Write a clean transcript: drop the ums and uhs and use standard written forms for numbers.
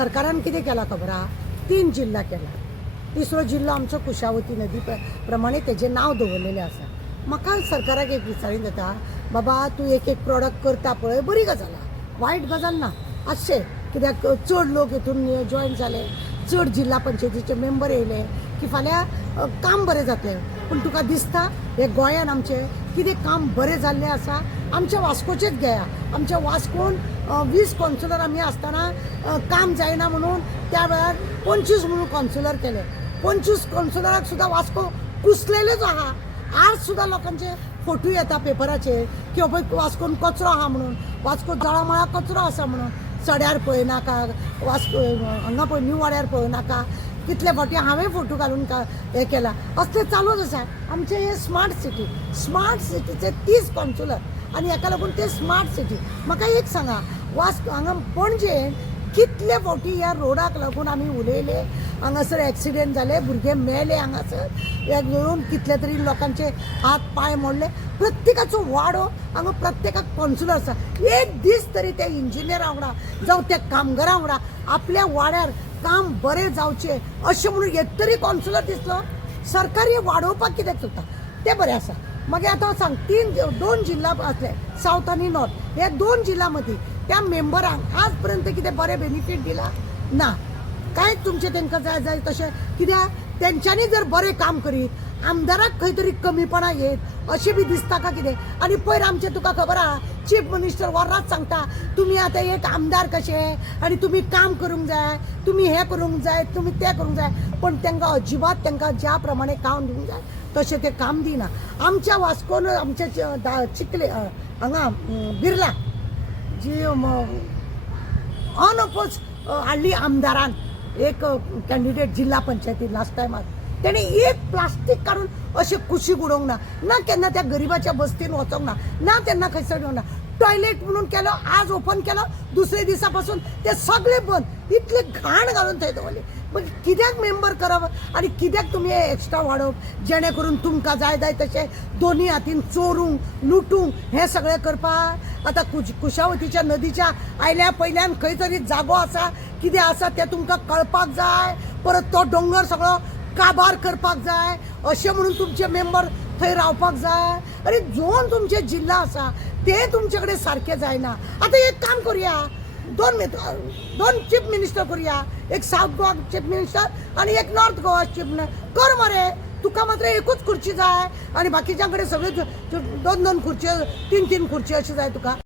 सरकारान कितें केला खबर आहा? 3 जिल्हा केला. तिसरो जिल्लो आमचो कुशावती नदी प्रमाणे तेजें नांव दवरलेलें आसा. म्हाका सरकाराक एक विचारीत जाता, बाबा तूं एक प्रॉडक्ट करता पळय, बरी गजाल आहा, वायट गजाल ना. अशें कित्याक चड लोक हितून जॉयन जाले, चड जिल्हा पंचायतीचे मेंबर येयले की फाल्यां काम बरें जातलें. पूण तुका दिसता हे गोंयान आमचें कितें काम बरें जाल्लें आसा? आमच्या वास्कोचेच घेया. आमच्या वास्कोन 20 कॉन्सुलर आमी आसतना काम जायना म्हणून त्या वेळार 25 म्हणून कॉन्सुलर केले. 25 कॉन्सुलराक सुद्दां वास्को कुसलेलेच आहा. आज सुद्दां लोकांचे फोटो येता पेपराचेर की पळय वास्कोन कचरो आहा म्हणून, वास्को जळामळा कचरो आसा म्हणून. सड्यार पळयनाका, वास्को हांगा पळय न्यू वाड्यार पळोवनाका. कितले फावटी हांवें फोटो घालून हें केला. असलें चालूच आसा. आमचें हें स्मार्ट सिटीचे 30 कॉन्सुलर आनी हेका लागून ते स्मार्ट सिटी. म्हाका एक सांगा, वास्को हांगा पणजेन कितले फावटी ह्या रोडाक लागून आमी उलयले, हांगासर एक्सिडेंट जाले, भुरगे मेले हांगासर, एक धरून कितले तरी लोकांचे हात पांय मोडले. प्रत्येकाचो वाडो हांगा प्रत्येकाक कॉन्सुलर आसा. एक दीस तरी त्या इंजिनियरा वांगडा जावं त्या कामगारा वांगडा आपल्या वाड्यार काम बरें जावचें अशें म्हणून एक तरी कॉन्सुलर दिसलो. सरकार हे वाडोवपाक कित्याक सोदता तें बरें आसा. मागीर आतां सांग, 2 जिल्हा आसले, सावथ आनी नॉर्थ, हे 2 जिल्हा मदीं त्या मेंबरांक आज पर्यंत कितें बरें बेनिफीट दिला ना. कांयच तुमचें तांकां जाय तशें कित्याक तेंच्यांनी जर बरें काम करीत, आमदाराक खंय तरी कमीपणां येत अशें बी दिसता का कितें? आनी पयर आमचें तुका खबर आहा, चीफ मिनिस्टर वरात सांगता तुमी आतां एक आमदार कशे आनी तुमी काम करूंक जाय, तुमी हें करूंक जाय, तुमी तें करूंक जाय. पण तांकां अजिबात तांकां ज्या प्रमाणे काम दिवंक जाय तशें तें काम दिना. आमच्या वास्कोन आमचे चिखले हांगा बिर्ला जी अनअपोज हाडली आमदारान, एक कॅन्डिडेट जिल्हा पंचायती लास्ट टायमार, तेणें एक प्लास्टीक काडून अशें कुशीक उडोवंक ना. ना केन्ना त्या गरिबाच्या बस्तीन वचोंक ना, ना तेन्ना खंयसर घेवंक ना. टॉयलेट म्हणून केलो, आज ओपन केलो, दुसरे दिसा पासून ते सगळे बंद. इतले घाण घालून थंय दवरले. मग कित्याक मेंबर करप आनी कित्याक तुमी हे एक्स्ट्रा वाडोवप, जेणे करून तुमकां जाय तशें दोनी हातीन चोरूंक लुटूंक हें सगळें करपाक? आतां कुशावतीच्या नदीच्या आयल्या पयल्यान खंय तरी जागो आसा, कितें आसा तें तुमकां कळपाक जाय. परत तो दोंगर सगळो काबार करपाक जाय अशें म्हणून तुमचे मेंबर थंय रावपाक जाय. अरे जोन तुमचे जिल्हा आसा ते तुमचे कडेन सारके जायना. आतां एक काम करुया, 2 चीफ मिनिस्टर करुया, एक सावथ गोवा चीफ मिनिस्टर आनी एक नॉर्थ गोवा चीफ मिनिस्टर कर मरे. तुका मात्र एकूच खुर्ची जाय आनी बाकीच्या कडेन सगळे 2 खुर्च्यो 3 खुर्च्यो अशी जाय तुका.